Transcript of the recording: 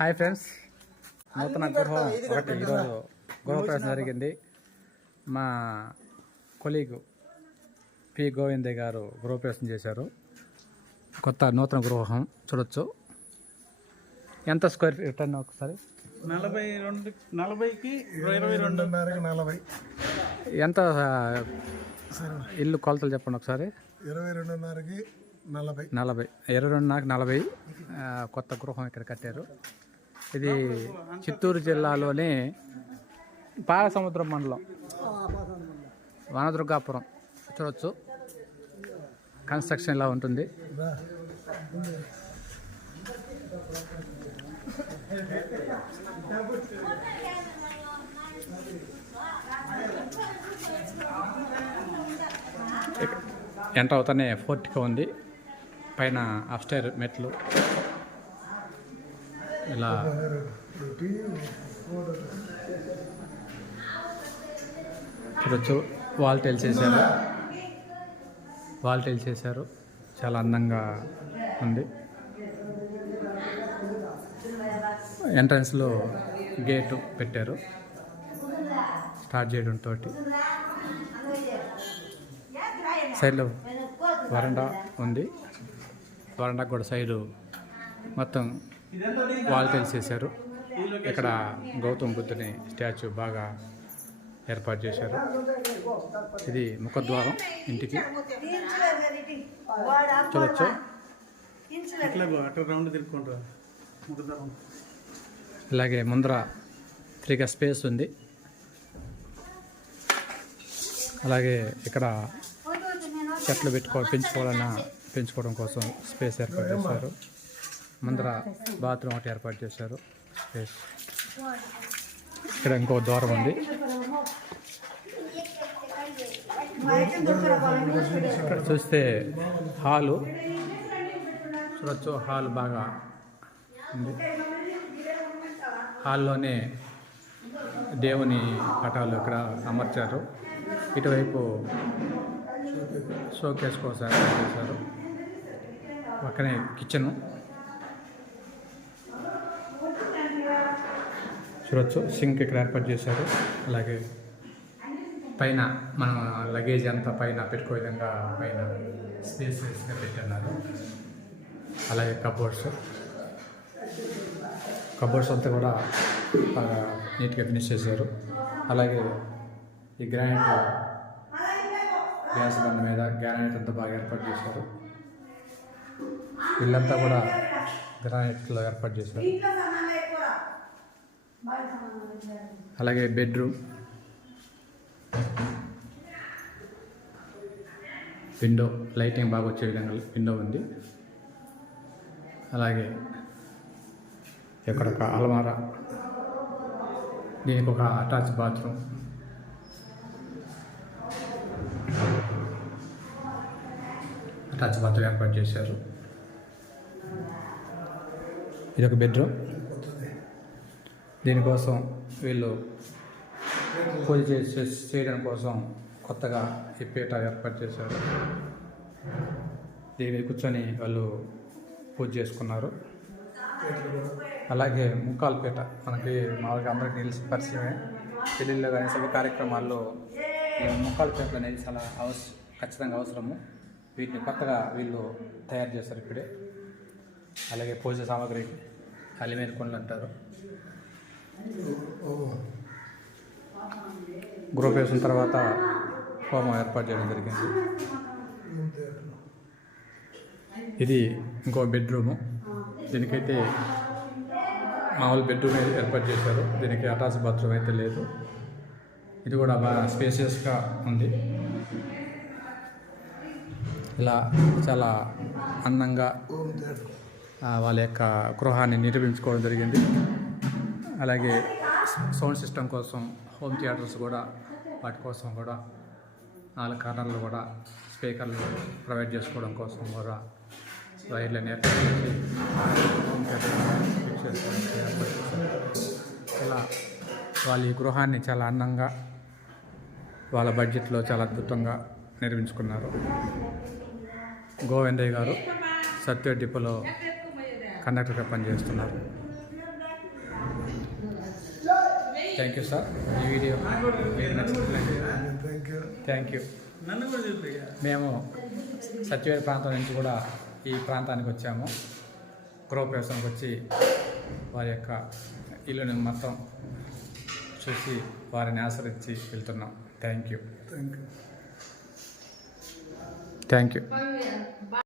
Hi friends, నూతన గృహం ఒకటి ఈరోజు గృహప్రవేశం జరిగింది. మా కొలీగు పి గోవిందయ్య గారు గృహప్రవేశం చేశారు. కొత్త నూతన గృహం చూడొచ్చు. ఎంత స్క్వేర్ ఫీట్ అని ఒకసారి 40కి 22.5 ఎంత ఇల్లు కొలతలు చెప్పండి ఒకసారి. 22.5కి 40 22.5కి 40 కొత్త గృహం ఇక్కడ కట్టారు. ఇది చిత్తూరు జిల్లాలోని పాలసముద్రం మండలం వనదుర్గాపురం చూడొచ్చు. కన్స్ట్రక్షన్ ఇలా ఉంటుంది. ఎంటర్ అవుతానే ఫోర్ట్గా ఉంది. పైన అప్స్టైర్ మెట్లు ఇలా చూడొచ్చు. వాల్ టైల్స్ వేసారు. చాలా అందంగా ఉంది. ఎంట్రన్స్లో గేటు పెట్టారు స్టార్ట్ చేయడంతో. సైడ్లో వరండా ఉంది. వరండాకు కూడా సైడు మొత్తం వాల్ టైల్స్ వేశారు. ఇక్కడ గౌతమ బుద్ధుని స్టాచ్యూ బాగా ఏర్పాటు చేశారు. ఇది ముఖద్వారం ఇంటికి చూడొచ్చు. అలాగే ముందర 3 స్పేస్ ఉంది. అలాగే ఇక్కడ చెట్లు పెంచుకోవడం కోసం స్పేస్ ఏర్పాటు చేశారు. ముందర బాత్రూమ్ ఒకటి ఏర్పాటు చేశారు స్పేస్. ఇక్కడ ఇంకో ద్వారం ఉంది. ఇక్కడ చూస్తే హాలు చూడొచ్చు. హాల్ బాగా ఉంది. హాల్లోనే దేవుని పటాలు ఇక్కడ అమర్చారు. ఇటువైపు షోకేస్ కోసం ఏర్పాటు చేశారు. పక్కనే కిచెను చూడొచ్చు. సింక్ ఇక్కడ ఏర్పాటు చేశారు. అలాగే పైన మనం లగేజ్ అంతా పైన పెట్టుకో విధంగా పైన స్పేస్గా పెట్టున్నారు. అలాగే కబోర్డ్స్ అంతా కూడా బాగా నీట్గా ఫినిష్ చేశారు. అలాగే ఈ గ్రానైట్ గ్యాస్ బండ మీద గ్రానైట్ అంతా బాగా ఏర్పాటు చేశారు. ఇల్లంతా కూడా గ్రానైట్లో ఏర్పాటు చేశారు. అలాగే బెడ్రూమ్, విండో లైటింగ్ బాగా వచ్చే విధంగా విండో ఉంది. అలాగే ఇక్కడ ఒక అల్మారా, దీనికి ఒక అటాచ్ బాత్రూమ్, ఏర్పాటు చేశారు. ఇది ఒక బెడ్రూమ్. దీనికోసం వీళ్ళు పూజ చేయడం కోసం కొత్తగా ఈ పీట ఏర్పాటు చేశారు. దీని మీద కూర్చొని వాళ్ళు పూజ చేసుకున్నారు. అలాగే ముక్కాలు పీట మనకి మామూలుగా అందరికీ తెలిసి పరిచయమే. పెళ్ళిళ్ళు కానీ సభ కార్యక్రమాల్లో ముక్కాలు పీటలు అనేది చాలా ఖచ్చితంగా అవసరము. వీటిని కొత్తగా వీళ్ళు తయారు చేస్తారు ఇప్పుడే. అలాగే పూజ సామాగ్రి అలిమేలు కొండలు అంటారు. గృహప్రవేశం తర్వాత హోమం ఏర్పాటు చేయడం జరిగింది. ఇది ఇంకో బెడ్రూము. దీనికైతే మామూలు బెడ్రూమ్ ఏర్పాటు చేశారు. దీనికి అటాచ్ బాత్రూమ్ అయితే లేదు. ఇది కూడా బాగా స్పేసియస్గా ఉంది. ఇలా చాలా అందంగా వాళ్ళ యొక్క గృహాన్ని నిర్మించుకోవడం జరిగింది. అలాగే సౌండ్ సిస్టమ్ కోసం హోమ్ థియేటర్స్ కూడా, వాటి కోసం కూడా 4 కార్నర్లు కూడా స్పీకర్లు ప్రొవైడ్ చేసుకోవడం కోసం కూడా వైర్లను ఏర్పాటు చేసి హోమ్ థియేటర్ ఇలా వాళ్ళ ఈ గృహాన్ని చాలా అందంగా వాళ్ళ బడ్జెట్లో చాలా అద్భుతంగా నిర్మించుకున్నారు. గోవిందయ్య గారు సత్య డిపోలో కండక్టర్గా పనిచేస్తున్నారు. Thank you sir. ఈ వీడియో మీకు నచ్చినట్లయితే థ్యాంక్ యూ. మేము సత్యవేడి ప్రాంతం నుంచి కూడా ఈ ప్రాంతానికి వచ్చాము. గృహప్రవేశానికి వచ్చి వారి యొక్క ఇల్లుని మొత్తం చూసి వారిని ఆశ్రయించి వెళ్తున్నాం. Thank you. Thank you. Thank you.